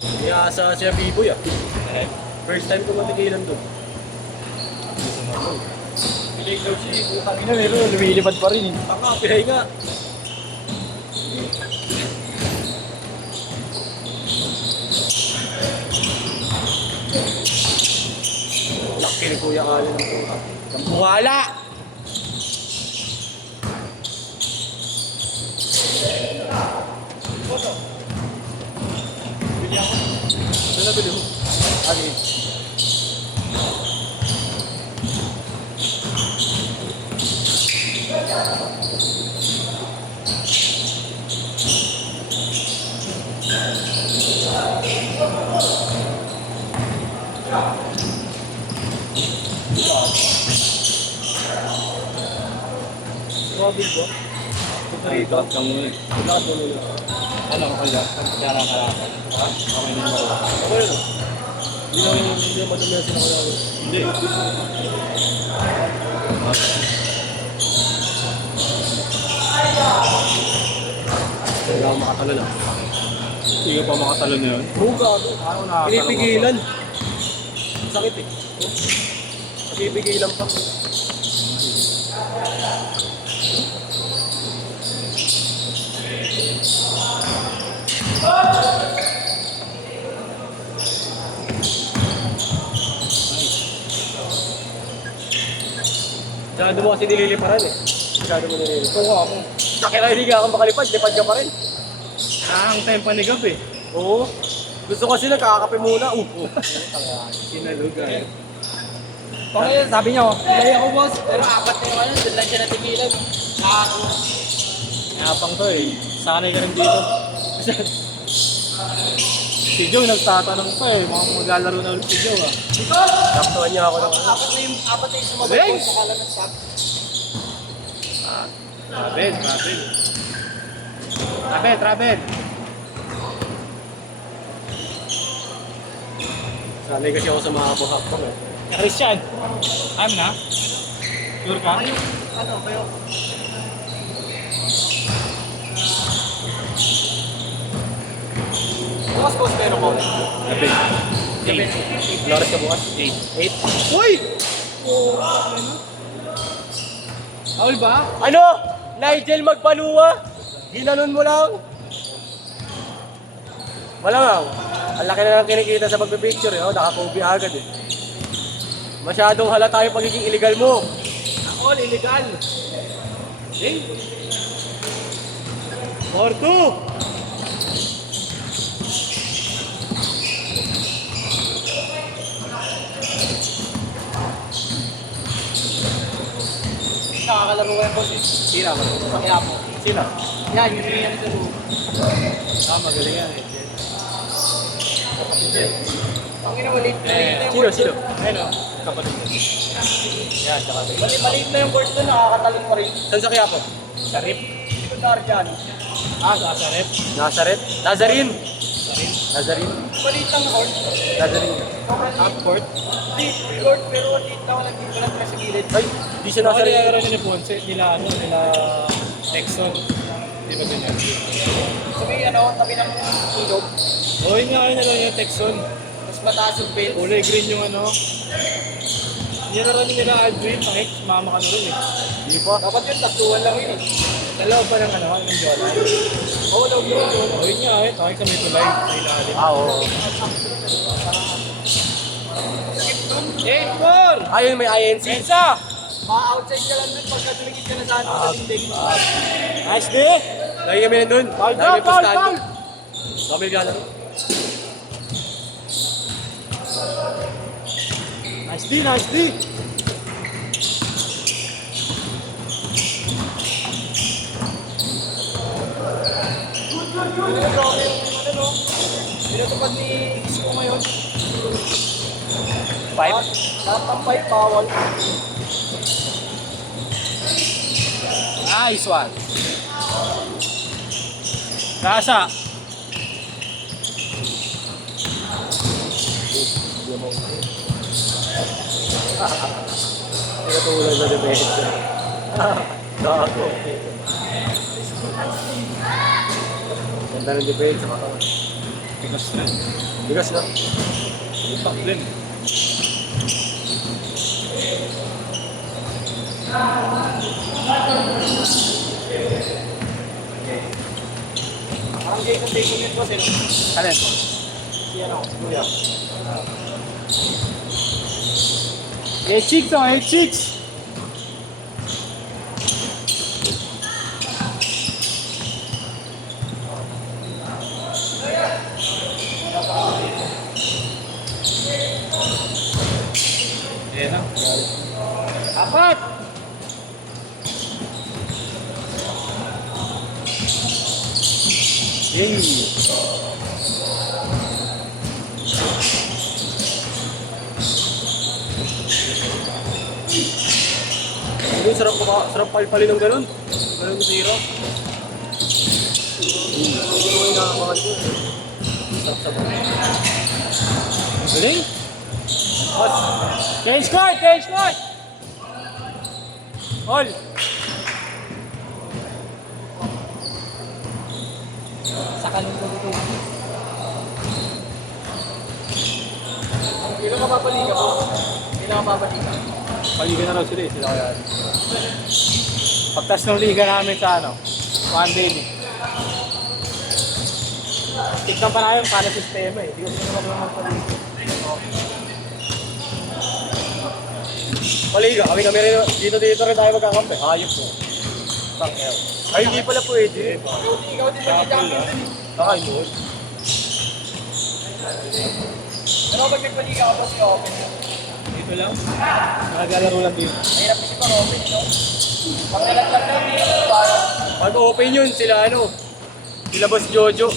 Kaya sa siya Biboy ah. First time ko matigilan doon. Pilig daw siya, putang ina, meron lumilipad pa rin eh. Taka, pihay nga. Laki ni Kuya Allen ng puta. Kampuwala! Bili ako. Ano na bili mo? Ano yun? Robin ko? Rito? Ang muna eh. Lakas mo nila. Ano ko kaya? Kaya nakarapan. Ha? Okay din ba? Okay na. Hindi na madami na sila kaya. Hindi. Kaya ako makatalo na. Hindi ka pa makatalo na yun. Buga ako. Ano nakakatalo? Pinipigilan. Sakit eh. Pinipigilan pa. Masyado mo kasi nililiparan eh. Masyado mo nililiparan. Ito ako. Kaya hindi ka makalipad, lipad ka pa rin. Nakakang time panigap eh. Oo. Gusto kasi nakakape muna. Sinalugay. Okay, sabi niyo. Kaya ako boss, pero apat na yung ano, doon lang siya natigilan. Napang to eh. Sanay ka rin dito. Si Joe nagtatanong pa eh. Mga maglalaro na ulit si Joe ah. Saktuhan niya ako ng Apat na yung sumagot Hey! ko sa kalan ng stop. Travel, travel. Travel, travel. Sanay kasi ako sa mga buhak-buhak eh. Christian, I'm na. Sure ka? Ano, kayo? Bukas boss, pero mo. Gabi. Gabi. Flores ka bukas? 8. Uy! Awal ba? Ano? Nigel magpaluwa? Ginanon mo lang? Malamang. Ang laki na lang kinikita sa pagpipicture eh. Oh, nakakubi agad eh. Masyadong halata yung pagiging illegal mo. Ako, illegal. Eh? Morto! Nakakalaro ko yung boss eh. Sira mo. Kaya po. Sino? Yan, yung yan sa loob. Magaling yan eh. Ang ina, maliit na yung Sino? Sino? Ayun o, kapatid ko. Yan, kapatid. Maliit na yung board doon, nakakatalon pa rin. Saan sa Quiapo? Sarip. Secondary dyan. Sa Sarip. Nazareth? Nazarene? Sarip. Nazarene? Maliit lang na court. Nazarene. Half court. Hindi, court, pero maliit lang walang hindi ko lang sa gilid. Ay, di siya Baka Nazarene. nilagaro nila Ponce, nila ano, nila Texon. Di ba ganyan? Sabi ano, tabi ng ilog. O, yun nga kayo na lang yung Texon. Mas mataas yung belt. Kulay green yung ano. Nilaro nila Aldrin, pakik, mama ka na rin eh. Di pa. Dapat yun, tatuan lang yun eh. Dalawa pa ng ano, ng Jola. Oo, log yun. O, yun nga eh, pakik sa may tulay, sa ilalim. Ah, oo. Eh, Por! Ayun, may INC. Pensa! Ma-outside ka lang dun pagka tumikit ka na sa ano, sa dinding. Nice day! Lagi kami nandun. Foul, Lagi may foul, postado. foul! Kami naglalaro. Nice D, nice D! Grabe yung ano no. Pinatupad ni Isko ngayon. Five? Lahat ng five bawal. Nice one! Nasa! Pinatulog na dementia. Gago. Ganda ng depensa ka. Bigas na. Bigas na. Utak din. Parang Jason Bacon yun boss, eh. Alin? Si ano, si Kuya. Eh, chicks oh, eh, chicks! Ayan na. Apat! Yay! Yung sarap palpalin ng ganun. Ganun zero. Hindi ko yung nakakamakal ko. Sarap sa buhay. Galing! Boss, Change court! Change court! all! Sa kanin ko dito. Hindi ka mapapaliga po. Hindi na mapapaliga. Paliga na raw sila eh, sila kaya. Pagtas ng liga namin sa ano, one day eh. Tignan pa namin paano sistema eh. Hindi ko sila naman magpaliga. Paliga, kami rin. Dito rin tayo magkakampi. Ayos po. Ay, hindi pala pwede. Ikaw din ba champion din? Saka yun. Pero pag nagpaliga ka boss, i-open yun. Dito lang. Nakagalaro lang dito. Mahirap kasi pang open, no? Pag nalaglag lang dito, parang Pag open yun, sila ano? Sila Boss Jojo.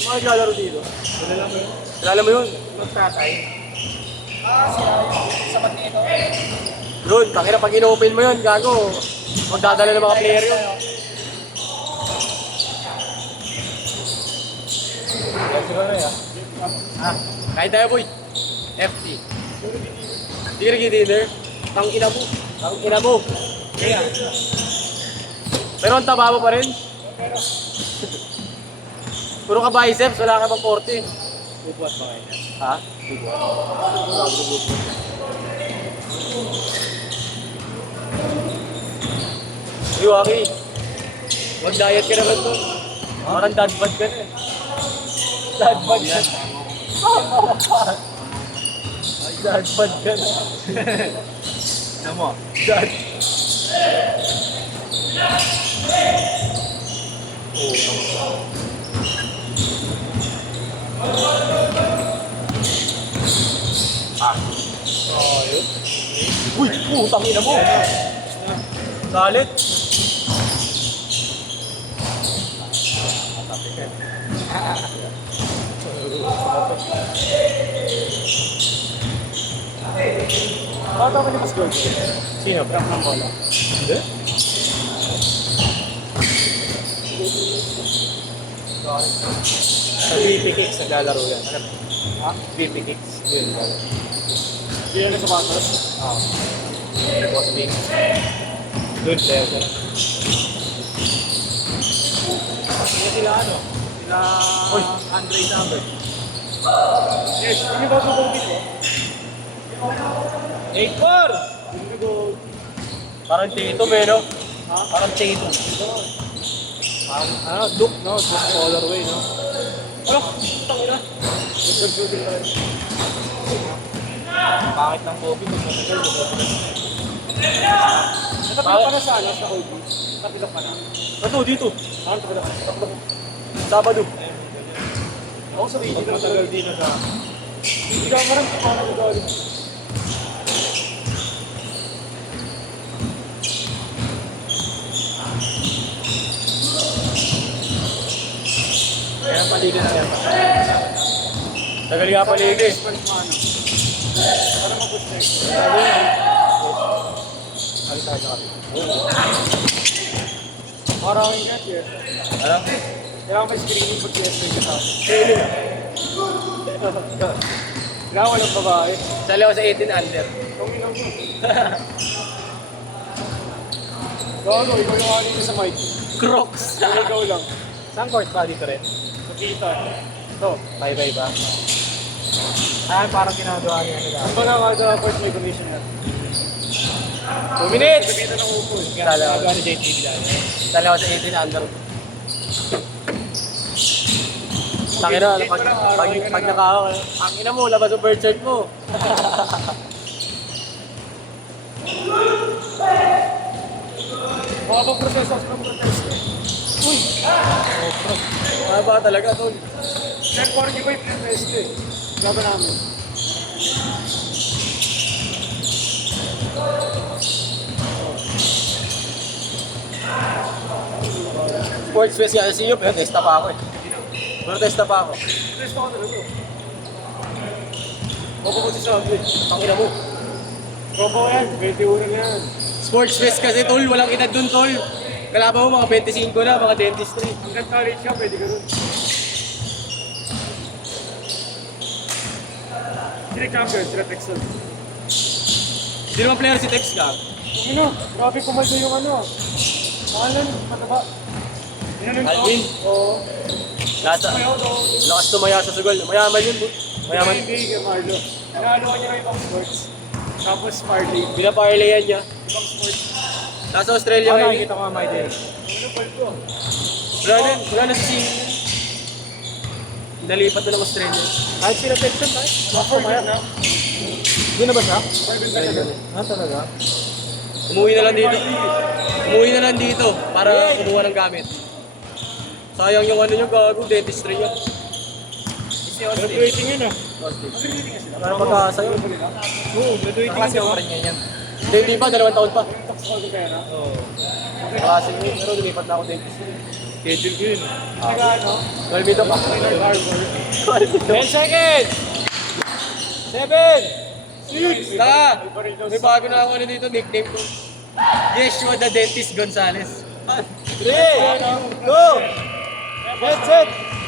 Yung mga naglalaro dito. Kilala mo yun? Kilala mo yun? Magtatay. sila yung sapat nito. Yun, takina pag in-open mo yun, gago. Magdadala ng mga player yun. Siguro na yan. Kahit tayo boy. FT. Hindi ka nag-dinner. Tang ina mo. Tang ina mo. Kaya. Pero ang taba mo pa rin. Puro ka biceps, wala ka pang 40. Bubuhat ba kayo? Ha? Hey, Waki. Mag-diet ka naman to. Parang dad bod ka na eh. Dad bod ka na. Dad bod ka na. Ano mo? Dad. Oo, yun. Uy, putang ina mo. Salit. Bata ka ni Mas Gold. Sino? Prank ng bola. Hindi? Sa VP Kicks naglalaro yan. Ano? Ha? VP Kicks. Yun. Hindi yan sa Patos. Oo. Boss Big. Good player ko. Kaya sila ano? Sila Uy. Andre Saber. Yes, hindi ba ito dito? 8-4! Parang tito, no? Ha? Parang Tatum. Ano? Duke, no? Duke colorway, no? Ano? Tangina. Pangit ng Kobe. Natapilok ka na sa ano? Sa Kobe? Natapilok ka na? Ito, dito. Ano tapilok ka na? Sabado. Ako sa video na Matagal din na sa... Hindi ka marang kung ano gagawin. Kaya paligid na yan. Tagal nga paligid. Para mag-push next. Ay, tayo na kami. Parang yung get here. Ano? Kailangan may screening pag yes may kasama. Training. Kailangan walang babae. Sali ako sa 18 under. Tungin lang mo. Gago, ikaw yung kanina sa mic. Crocs. Ikaw lang. Saan court ba dito rin? Sa Dito. Ito. Bye-bye ba? Ah, parang ginagawa niya nila. Ang mga mga court may commission na. 2 minutes! Sabitan ng upo. Tala ko. Gano'n JTV lang. Tala ko sa 18 na under. Takin na, pag nakawa ka, ang ina mo, labas ang bird shirt mo. Mga bang proseso ng protesto. Ba talaga, tol. Check 45 protesto eh. Gaba namin. Sports fest nga sa iyo, pero testa pa ako eh. Pero testa pa ako. Protesto ka talaga. Bobo ko si Sabi. Ang ina mo. Bobo yan. 21 na yan. Sports fest kasi, tol. Walang edad dun, tol. Kalaban mo, mga 25 na, mga dentistry. Hanggang college ka, pwede ka rin. Sila champion, sila Texas. Hindi naman player si Tex ka. Ano? Grabe kumaldo yung ano. Pangalan, mataba. Inanon ko? Alvin? Oo. Nasa, lakas tumaya sa sugol. Mayaman yun, bro. Mayaman. Hindi kay Marlo. Inaano ka niya ng ibang sports. Tapos party. Pinaparlayan niya. Ibang sports. Nasa Australia Ano, ngayon. nakikita ko nga may day. Ano paldo? Wala na si Singh. Nalipat na ng Australia. Kahit sila Texan tayo. Ako, maya na. Doon na ba siya? Private talaga. Ah, talaga? Umuwi na lang dito. Umuwi na lang dito para kumuha ng gamit. Sayang yung ano nyo, gago, dentistry nyo. Graduating yun ah. Para mag-aasa yun. Oo, graduating Kasi yun yung ah. rin yan. Hindi pa, 2 taon pa. Tax ko sa pera. Oo. Kasi yun, pero lumipat na ako dentistry. Schedule ko yun. Taga ano? Malbito pa. 10 seconds! 7! Tara! May bago na ako ano dito, nickname ko. Yeshua the Dentist Gonzales. 3! 2! Get set!